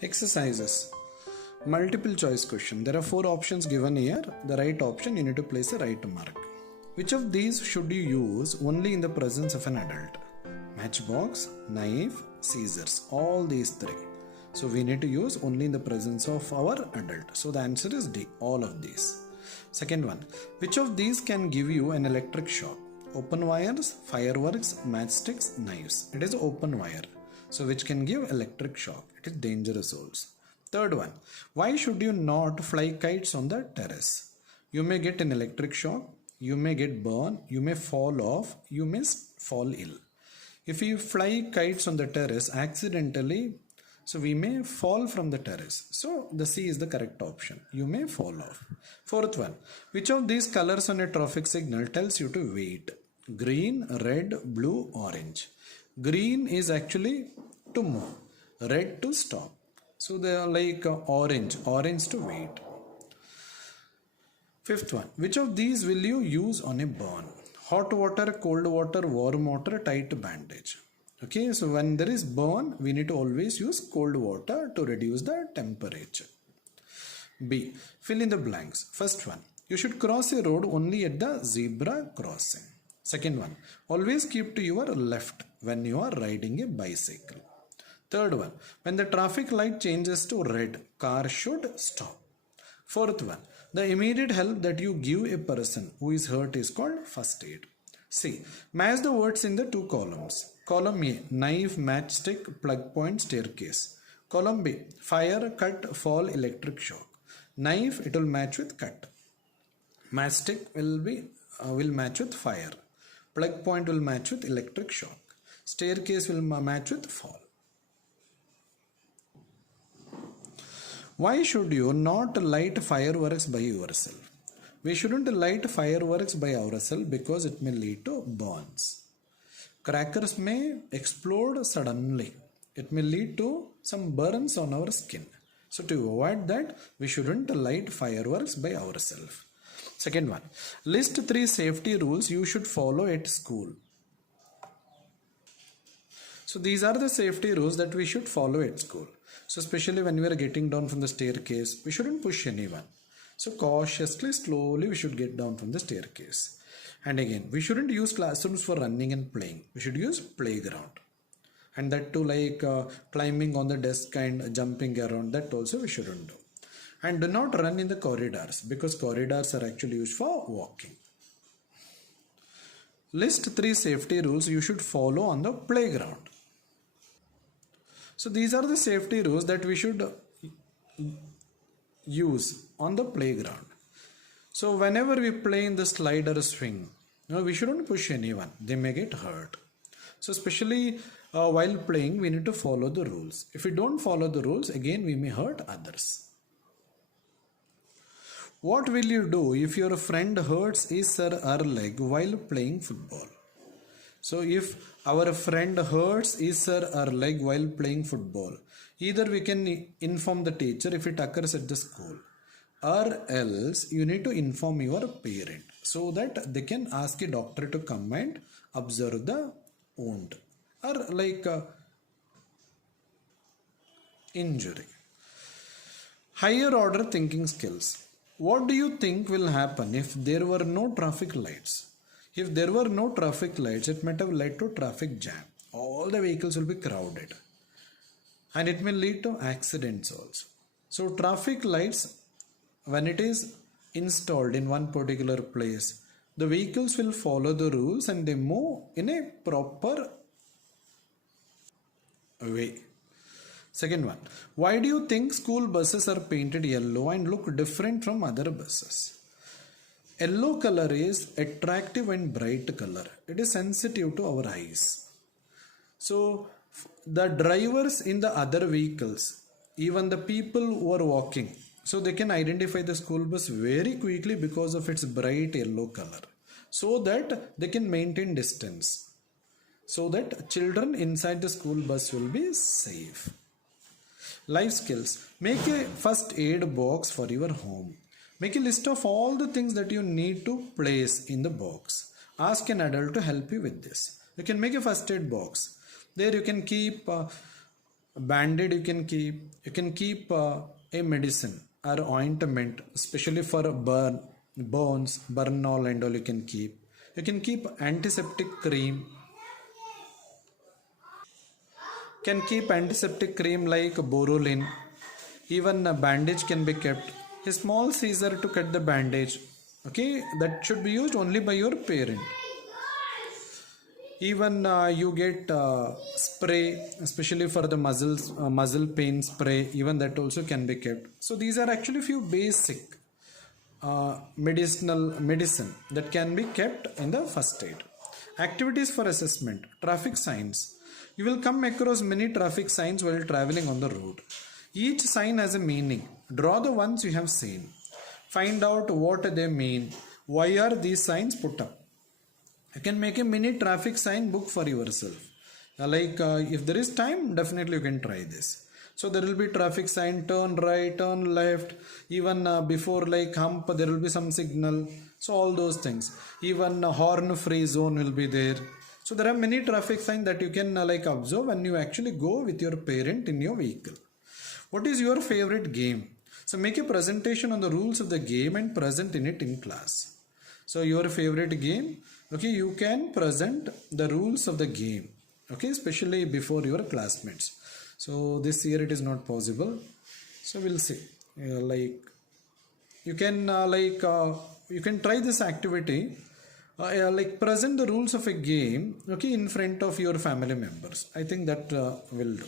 Exercises. Multiple choice question. There are 4 options given here. The right option, you need to place a right mark. Which of these should you use only in the presence of an adult? Matchbox, knife, scissors. All these 3. So we need to use only in the presence of our adult. So the answer is D. All of these. Second one. Which of these can give you an electric shock? Open wires, fireworks, matchsticks, knives. It is open wire. So which can give electric shock. It is dangerous also. Third one. Why should you not fly kites on the terrace? You may get an electric shock. You may get burned. You may fall off. You may fall ill. If you fly kites on the terrace accidentally, so we may fall from the terrace. So the C is the correct option. You may fall off. Fourth one. Which of these colors on a traffic signal tells you to wait? Green, red, blue, orange. Green is actually to move. Red to stop. So they are like orange to wait. Fifth one. Which of these will you use on a burn? Hot water, cold water, warm water, tight bandage. Okay, so when there is burn, we need to always use cold water to reduce the temperature. B. Fill in the blanks. First one. You should cross a road only at the zebra crossing. Second one. Always keep to your left when you are riding a bicycle. Third one. When the traffic light changes to red, car should stop. Fourth one. The immediate help that you give a person who is hurt is called first aid. C. Match the words in the 2 columns. Column A. Knife, matchstick, plug point, staircase. Column B. Fire, cut, fall, electric shock. Knife, it will match with cut. Matchstick will match with fire. Plug point will match with electric shock. Staircase will match with fall. Why should you not light fireworks by yourself? We shouldn't light fireworks by ourselves because it may lead to burns. Crackers may explode suddenly. It may lead to some burns on our skin. So to avoid that, we shouldn't light fireworks by ourselves. Second one. List 3 safety rules you should follow at school. So these are the safety rules that we should follow at school. So especially when we are getting down from the staircase, we shouldn't push anyone. So cautiously, slowly we should get down from the staircase. And again, we shouldn't use classrooms for running and playing. We should use playground. And that too, like climbing on the desk and jumping around, that also we shouldn't do. And do not run in the corridors because corridors are actually used for walking. List 3 safety rules you should follow on the playground. So these are the safety rules that we should use on the playground. So whenever we play in the slide or swing, we shouldn't push anyone. They may get hurt. So especially while playing, we need to follow the rules. If we don't follow the rules, again we may hurt others. What will you do if your friend hurts his or her leg while playing football? So if our friend hurts his or her leg while playing football, either we can inform the teacher if it occurs at the school, or else you need to inform your parent so that they can ask a doctor to come and observe the wound or like injury. Higher order thinking skills. What do you think will happen if there were no traffic lights? If there were no traffic lights, it might have led to traffic jam. All the vehicles will be crowded. And it may lead to accidents also. So traffic lights, when it is installed in one particular place, the vehicles will follow the rules and they move in a proper way. Second one. Why do you think school buses are painted yellow and look different from other buses? Yellow color is attractive and bright color. It is sensitive to our eyes. So the drivers in the other vehicles, even the people who are walking, so they can identify the school bus very quickly because of its bright yellow color, so that they can maintain distance, so that children inside the school bus will be safe. Life skills. Make a first aid box for your home. Make a list of all the things that you need to place in the box. Ask an adult to help you with this. You can make a first aid box. There you can keep Band-aid you can keep a medicine or ointment, especially for burns, burn all and all. You can keep antiseptic cream, like Borolin. Even a bandage can be kept, a small scissor to cut the bandage. Okay, that should be used only by your parent. Even you get spray, especially for the muscle pain spray, even that also can be kept. So these are actually few basic medicine that can be kept in the first aid. Activities for assessment: traffic signs. You will come across many traffic signs while traveling on the road. Each sign has a meaning. Draw the ones you have seen. Find out what they mean. Why are these signs put up? You can make a mini traffic sign book for yourself. If there is time, definitely you can try this. So there will be traffic sign, turn right, turn left. Even before like hump, there will be some signal. So all those things. Even horn free zone will be there. So there are many traffic signs that you can observe when you actually go with your parent in your vehicle. What is your favorite game? So make a presentation on the rules of the game and present in it in class. So your favorite game, okay, you can present the rules of the game, okay, especially before your classmates. So this year it is not possible. So we'll see. You can you can try this activity. Present the rules of a game, okay, in front of your family members. I think that will do.